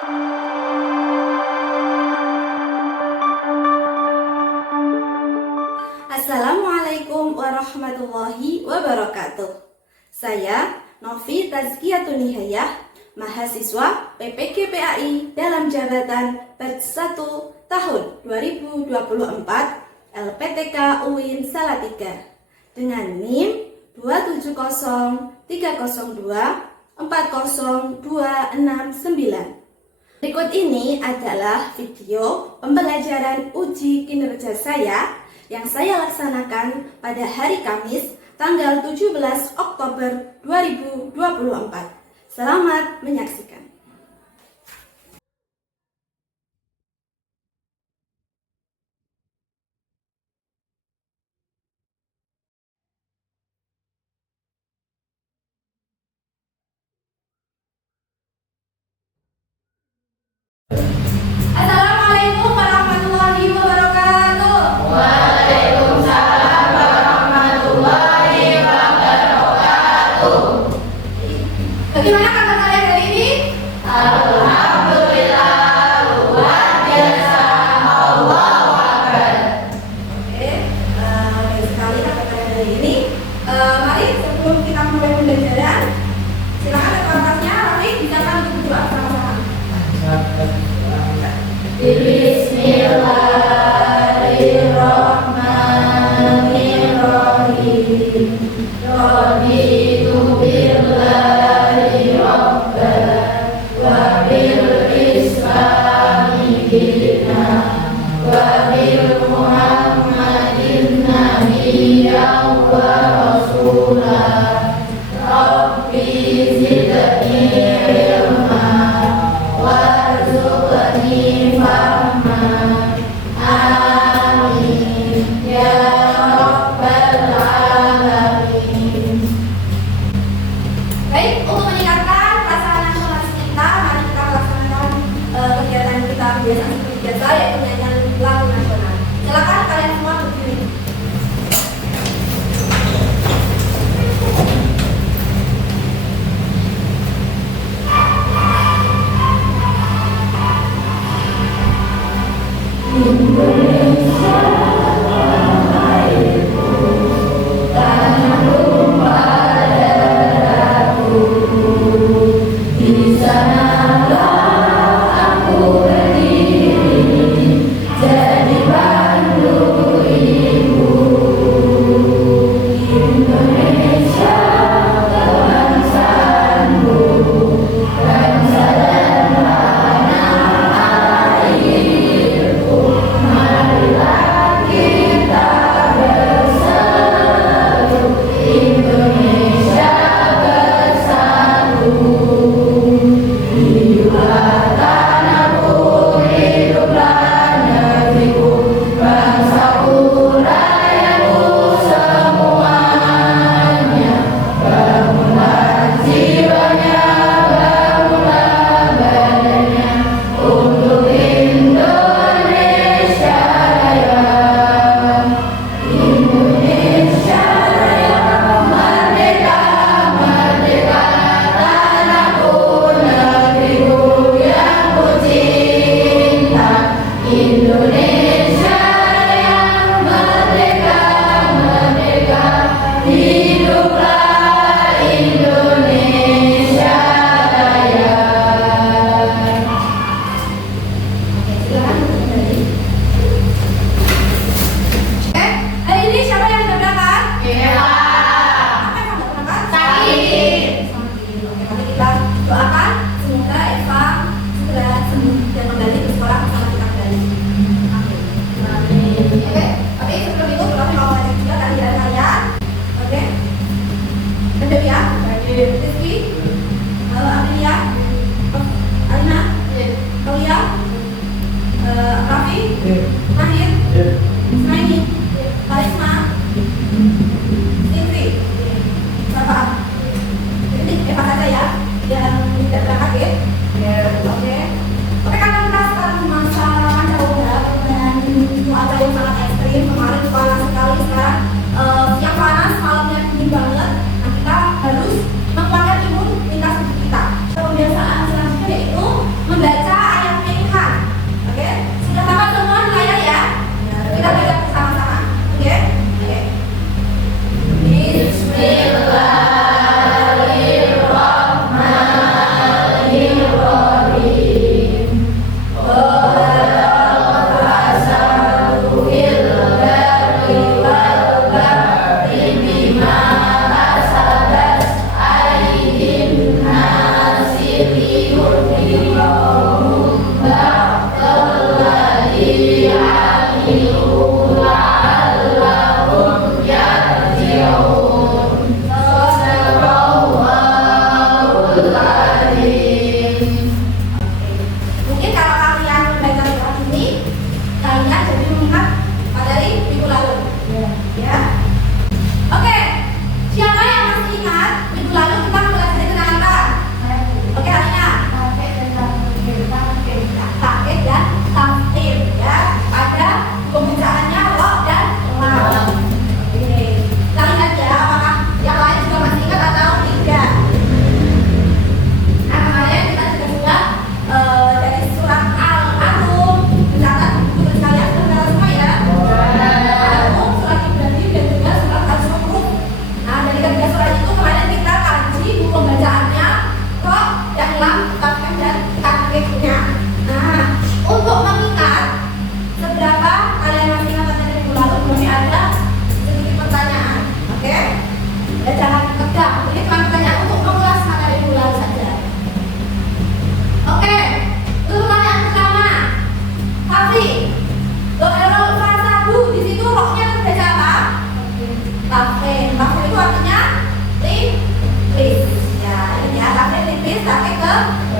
Assalamualaikum warahmatullahi wabarakatuh. Saya Novi Tazkiyatun Nihayah, mahasiswa PPG PAI dalam jabatan batch 1 tahun 2024 LPTK UIN Salatiga dengan NIM 27030240269. Berikut ini adalah video pembelajaran uji kinerja saya yang saya laksanakan pada hari Kamis tanggal 17 Oktober 2024. Selamat menyaksikan. Assalamualaikum warahmatullahi wabarakatuh. Waalaikumsalam warahmatullahi wabarakatuh. Bagaimana kabar kalian hari ini? Alhamdulillah, luar biasa. Allahu Akbar. Oke, baik sekali kabar kalian hari ini. Mari sebelum kita mulai pembelajaran, silakan ke kelasnya. Raffi, silakan untuk berdoa sama-sama. Bismillahirrahmanirrahim. Raditu billahi rabban wa bil islami dinan wa bil muhammadin nabiyyan wa rasulah. Rabbi zidni ilma warzuqni fahma. Amin ya rabbal alamin. Baik, untuk meningkatkan rasa nasionalis kita, mari kita laksanakan kegiatan kita biasa seperti biasa, yaitu menyanyikan lagu nasional. Silakan kalian semua berdiri. Indonesia bersatu.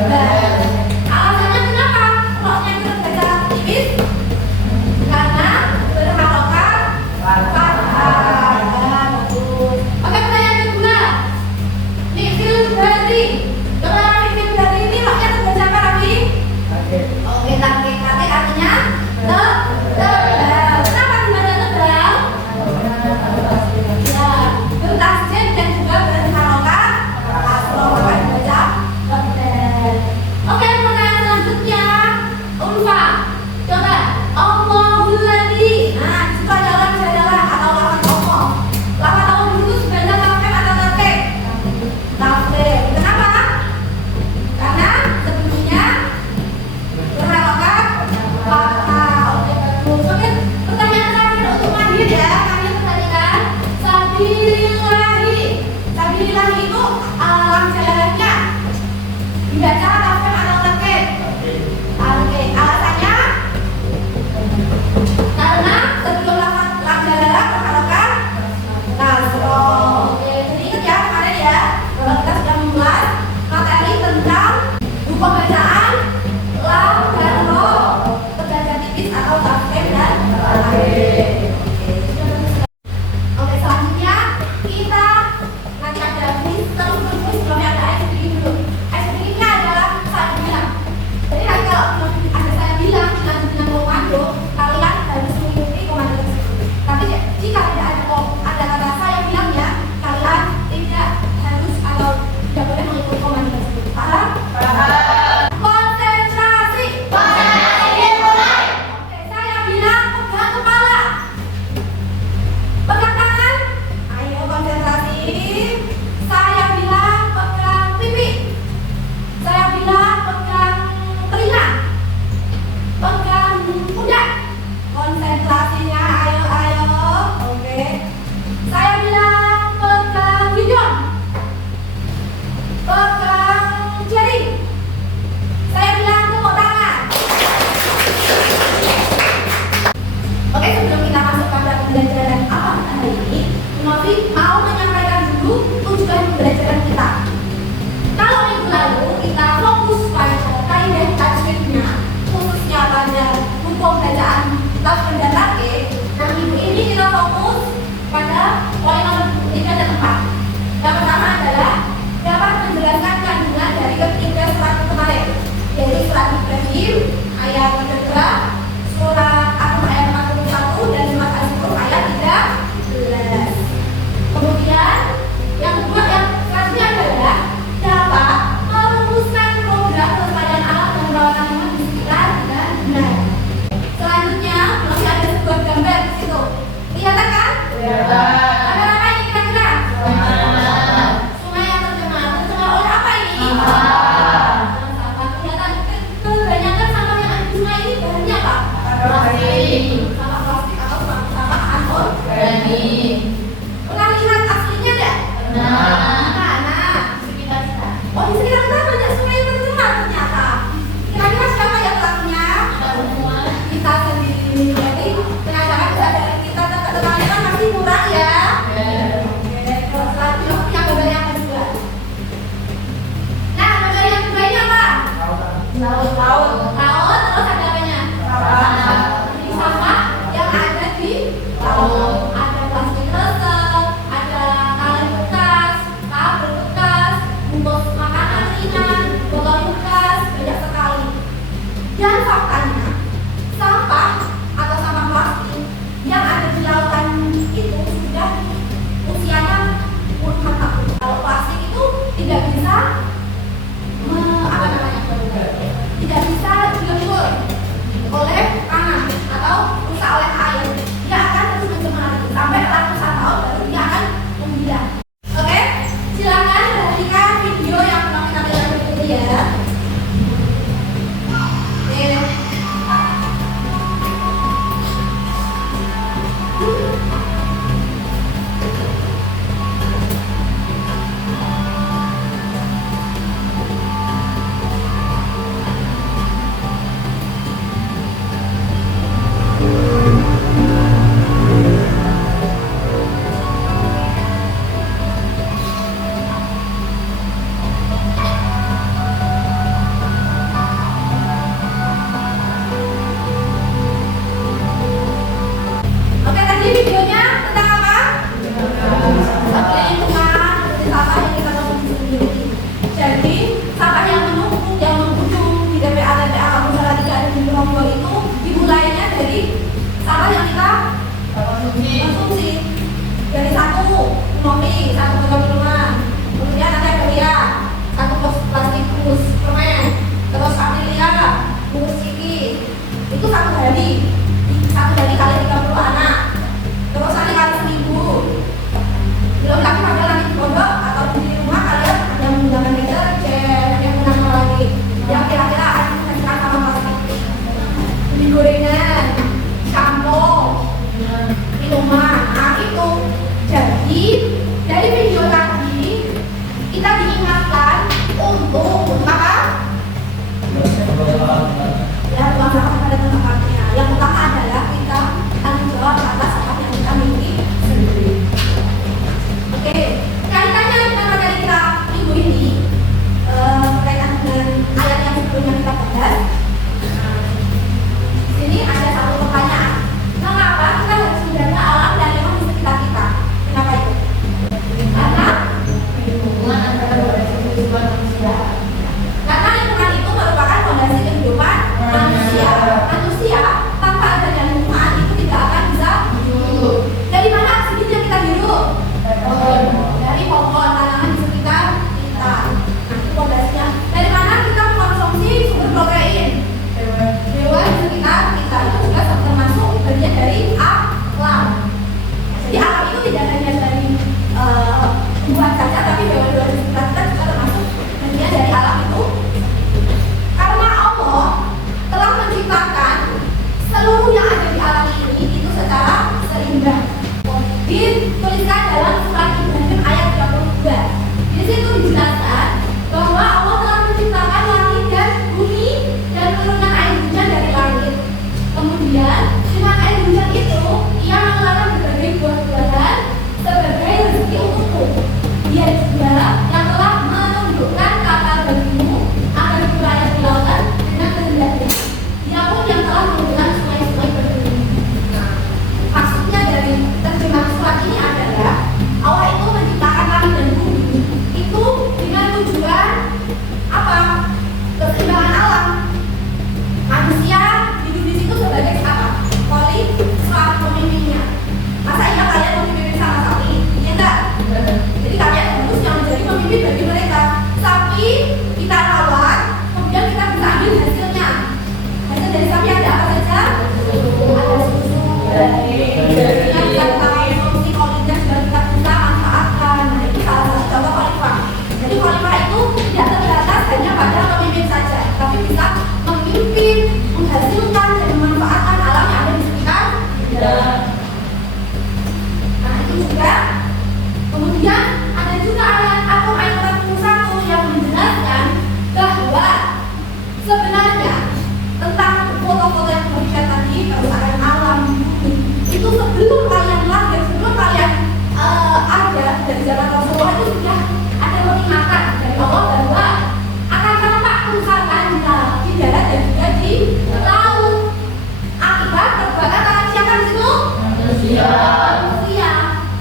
Alasannya kenapa roknya itu terbaca tipis? Karena berharokat fathah. Bagus. Oke, pertanyaan kedua. Nih, Februari. Coba Raffi, Februari ini roknya terbaca apa, Raffi? Oke, takik. Takik artinya tebal. Kenapa dibaca tebal? Ya, bertasjid dan juga berharokat kasroh, maka dibaca tebal. Oke, pertanyaan selanjutnya, Ulfa. Coba, Allahul ladzi. Nah, di situ ada lam, ada lam atau lafaz Allah. Lafaz Allah itu sebenarnya lafaz atau takik? Takik. Kenapa? Karena sebelumnya berharokat fathah. Oke, bagus. Oke, pertanyaan terakhir untuk Mahir ya. Mahir perhatikan. Sabilillahi. Sabilillahi itu lam jalannya dibaca lafaz atau takik? Oke, alasannya karena sebelum lam jalalah berharokat kasroh. Oke, jadi ingat ya kemarin ya, kalau kita sudah membahas materi tentang hukum bacaan lam dan ro, terbaca tipis atau takik dan takik. Oke, selanjutnya kita nanti ada quiz, terus sebelumnya ada ice cream dulu. Ice creamnya adalah saya bilang. Jadi nanti kalau ada saya bilang dengan komando, kalian harus mengikuti komando tersebut. Tapi jika tidak ada kata saya bilangnya, kalian tidak harus atau tidak boleh mengikuti komando tersebut. Paham? Konsentrasi. Dimulai. Oke, saya bilang pegang kepala, pegang tangan. Ayo konsentrasi. Saya bilang pegang pipi. Saya bilang pegang telinga, pegang pundak. Konsentrasinya, ayo. Oke. Saya bilang pegang hidung, pegang jari. Saya bilang tepuk tangan. Oke, sebelum kita masuk pada pembelajaran apa kita hari ini, Novi mau menyampaikan dulu tujuan pembelajaran kita. Kalau minggu lalu kita fokus pada kaidah tajwidnya, khususnya pada hukum bacaan tajwid dan takik. Nah, minggu ini kita fokus pada poin nomor 3 dan 4. Yang pertama adalah dapat menjelaskan kandungan dari ketiga surat kemarin, yaitu surat Ibrahim ayat kedua, surat An-Nur ayat 41 dan surat Az-Zukhruf ayat 13. Kemudian yang kedua yang selanjutnya adalah dapat merumuskan program pelestarian alam dan perawatan lingkungan di sekitar dengan benar. Selanjutnya masih ada sebuah gambar di situ. Kelihatan kan? Gambar apa ini kira-kira? Sungai yang tercemar. Tercemar oleh apa ini? Sampah. Kelihatan kebanyakan sampah yang ada di sungai ini bahannya apa? Sampah plastik atau sampah anorganik. Pernah lihat aslinya enggak? Nah, di sekitar kita. Oh, di sekitar kita banyak sungai yang tercemar ternyata. Kira-kira siapa yang pelakunya? Kita sendiri. Jadi pengajaran kesadaran kita tentang teman kan masih kurang ya. Oke, terus selanjutnya yang gambar yang kedua. Nah, gambar yang kedua ini apa? Laut. Terus ada apanya? Ini sampah yang ada di laut. Ada plastik resek, ada kaleng bekas, kabel bekas, bungkus makanan ringan, botol bekas, banyak sekali. Dan faktanya, sampah atau sampah plastik yang ada di lautan itu sudah usianya puluhan tahun. Kalau plastik itu tidak bisa tidak bisa manusia.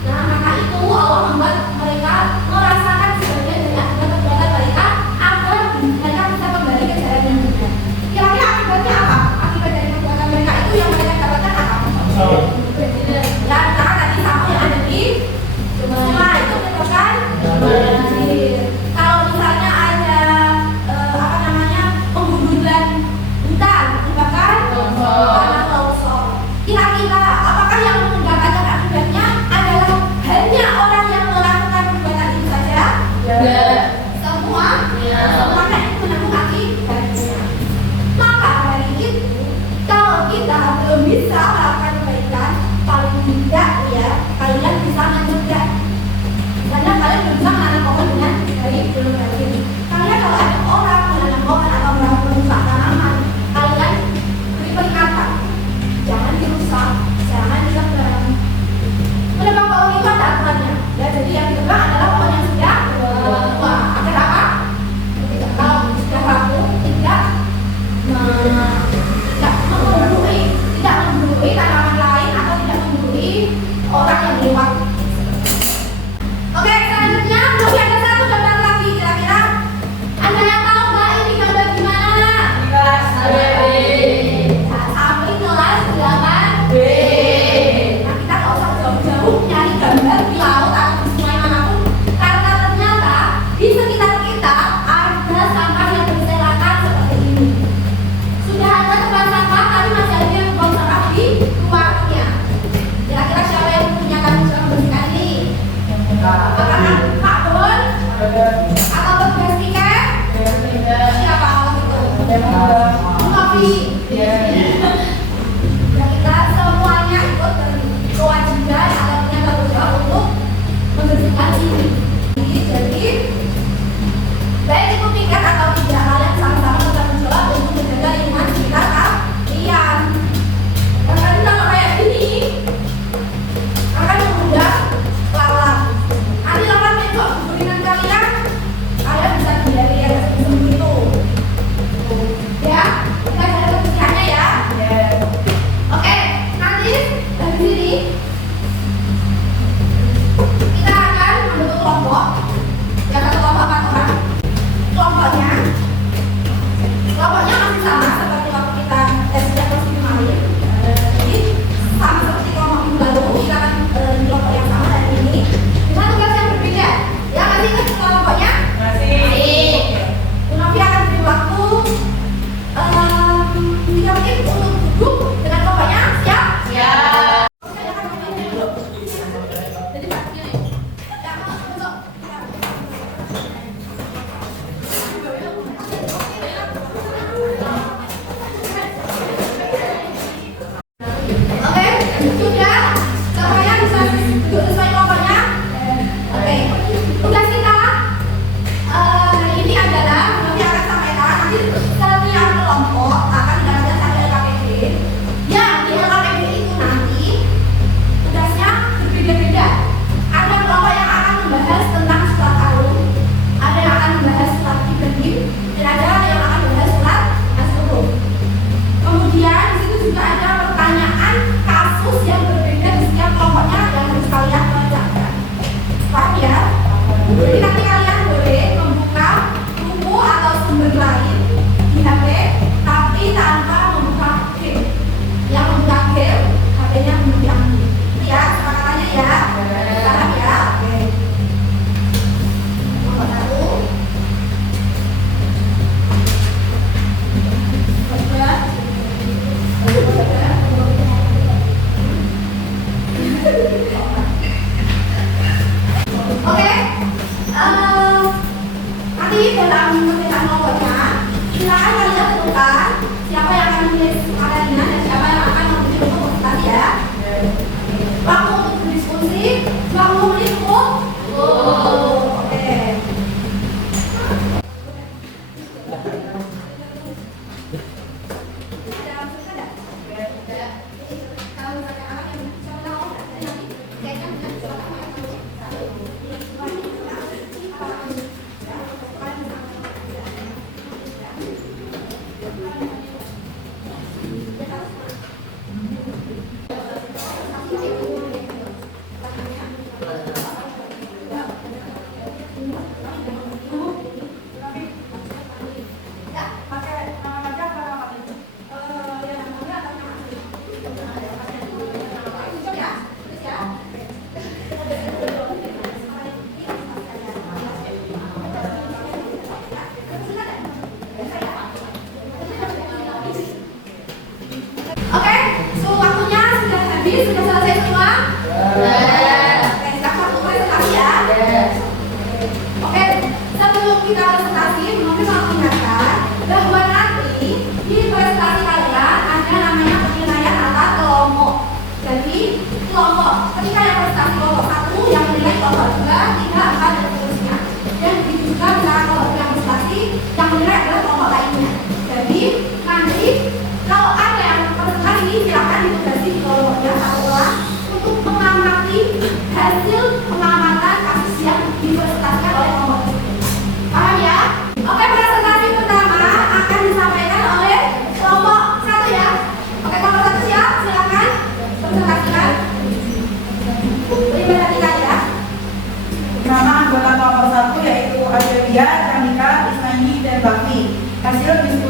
Nah, maka itu Allah membuat mereka merasakan sebagian dari akibat perbuatan mereka agar mereka bisa kembali ke jalan yang benar. Kira-kira akibatnya apa? Akibat dari perbuatan mereka itu yang mereka dapatkan apa? Ya, karena tadi sama yang ada di semua itu menyebabkan banjir. Kalau misalnya ada apa namanya penggundulan hutan menyebabkan tanah longsor. Kira-kira apakah yang mendapatkan akibatnya adalah hanya orang yang melakukan perbuatan itu saja? Semua? Semuanya itu menanggung akibatnya. Maka dari itu, kalau kita belum bisa melakukan kebaikan, paling tidak ya kalian bisa mencegah. Karena kalian belum bisa menanam pohon dengan baik, belum baik. Kalian kalau ada orang menanam pohon atau merusak tanaman, kalian beri peringatan, jangan dirusak, jangan ditebang. Menebang pohon itu ada aturannya. Ya, jadi yang ditebang adalah pohon yang sudah tua. Agar apa? Kalau sudah rapuh, tidak menggurui tanaman lain atau tidak menggurui orang yang lewat. Oke, selanjutnya belum ada satu gambar lagi. Kira-kira Anda yang tahu nggak ini gambar gimana? Sampai kelas 8B. Nah, kita nggak usah jauh-jauh nyari gambar di laut atau di sungai manapun, karena ternyata di sekitar kita ada sampah yang berserakan seperti ini. Sudah ada tempat sampah, tapi masih ada yang membuang sampah di luarnya. Kira-kira siapa yang punya tanggung jawab membersihkan ini? Apakah Pak Bon? Atau petugas tiket? Siapa kalau itu? Tapi kita semuanya ikut berkewajiban atau punya tanggung jawab untuk membersihkan ini. Jadi baik itu tiket atau tidak, kalian sama-sama bertanggung jawab untuk menjaga lingkungan sekitar kalian. Karena kalau kayak gini akan mengundang lalat. Nanti lalat besok gugurin kalian bisa hindari yang seperti itu. Ya, kita ada kebersihannya ya. Oke, nanti dari sini kita akan membentuk kelompok. Ya, satu kelompok 4 orang. Kelompoknya masih sama seperti waktu kita tes diagnosis kemarin. Jadi sama seperti kelompok minggu lalu, kita akan di kelompok yang sama dari ini dengan tugas yang berbeda. Ya, masih ingat kelompoknya? Masih. Bu Novi akan beri waktu 3 menit untuk duduk dengan kelompoknya. Siap? Siap. Jadi pastinya nih. Ya, besok. Oke, sudah semuanya bisa duduk sesuai kelompoknya. Oke, tugas kita hari ini adalah nanti akan sampaikan nanti setiap kelompok akan mendapatkan satu LKPD. Yang di LKPD itu nanti tugasnya berbeda-beda. Ada kelompok yang akan membahas tentang surat Al-Rum, ada yang akan membahas surat Ibrahim, dan ada yang akan membahas surat As-Surur. Kemudian di situ juga ada pertanyaan kasus yang berbeda di setiap kelompoknya yang harus kalian kerjakan. Paham ya? Jadi nanti kalian boleh membuka buku atau sumber lain di HP, tapi tanpa membuka game. Yang membuka game, HP-nya memegang. Ya, sepakatannya ya. Sekarang ya. Oke. Nomor 1. Oke, nanti dalam pemeriksaan kelompoknya silakan kalian tentukan siapa yang akan menulis materinya dan siapa yang akan menulis untuk konsultasi ya. Waktu untuk berdiskusi 20 menit cukup. Oke.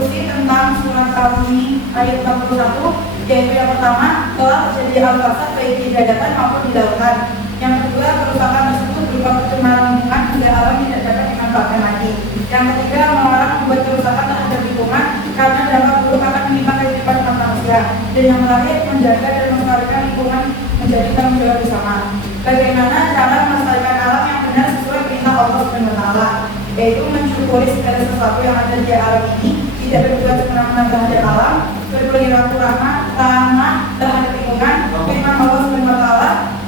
diskusi tentang surat Al-Rum ayat 41, yaitu yang pertama, telah terjadi al-fasad baik di daratan maupun di lautan. Yang kedua, kerusakan tersebut berupa pencemaran lingkungan hingga alam tidak dapat dimanfaatkan lagi. Yang ketiga, melarang membuat kerusakan terhadap lingkungan karena dampak buruk akan menimpa kehidupan umat manusia. Dan yang terakhir, menjaga dan melestarikan lingkungan menjadi tanggung jawab bersama. Bagaimana cara melestarikan alam yang benar sesuai perintah Allah SWT, yaitu mensyukuri segala sesuatu yang ada di alam ini, tidak berbuat semena-mena terhadap alam, berperilaku ramah, tanah terhadap lingkungan. Firman Allah SWT,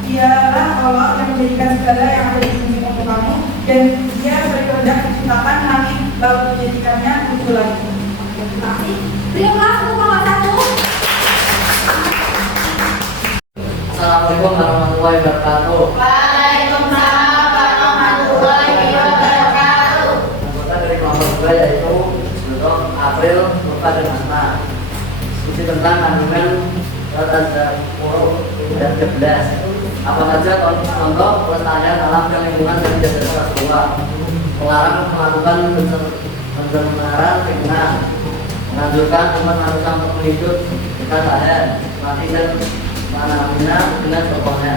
dialah Allah yang menjadikan segala yang ada di bumi untuk kamu, dan Dia berkehendak menciptakan langit lalu menjadikannya untuk lagi. Terima kasih. Berikan kelas untuk kelompok 1. Assalamualaikum warahmatullahi wabarakatuh. Waalaikumsalam warahmatullahi wabarakatuh. Anggota dari kelompok 2 yaitu Jodok, April, Lupa, dan Asma. Diskusi tentang kandungan Al-Qur'an dan 11. Apa saja contoh pelestarian alam dan lingkungan dari dasar Rasulullah. Melarang melakukan pencemaran lingkungan. Menganjurkan umat manusia untuk menghidup dekat air, mati dan menanamnya dengan contohnya.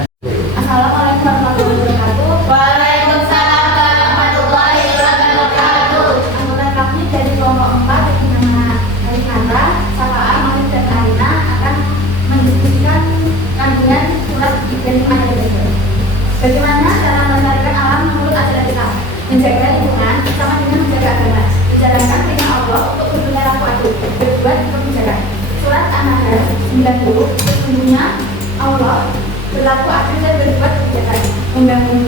Assalamualaikum warahmatullahi wabarakatuh. Waalaikumsalam warahmatullahi wabarakatuh. Anggota kami dari kelompok 4 yang bernama Arinata, Safaa, Malik, dan Arina akan mendiskusikan kandungan surat dan ayat berikut. Bagaimana cara melestarikan alam menurut ajaran Islam? Menjaga lingkungan sama dengan menjaga agama. Dijalankan perintah Allah untuk berperilaku adil, berbuat kebijakan. Surat An-Nahl 90, sesungguhnya Allah berlaku adil dan berbuat kebijakan, membangun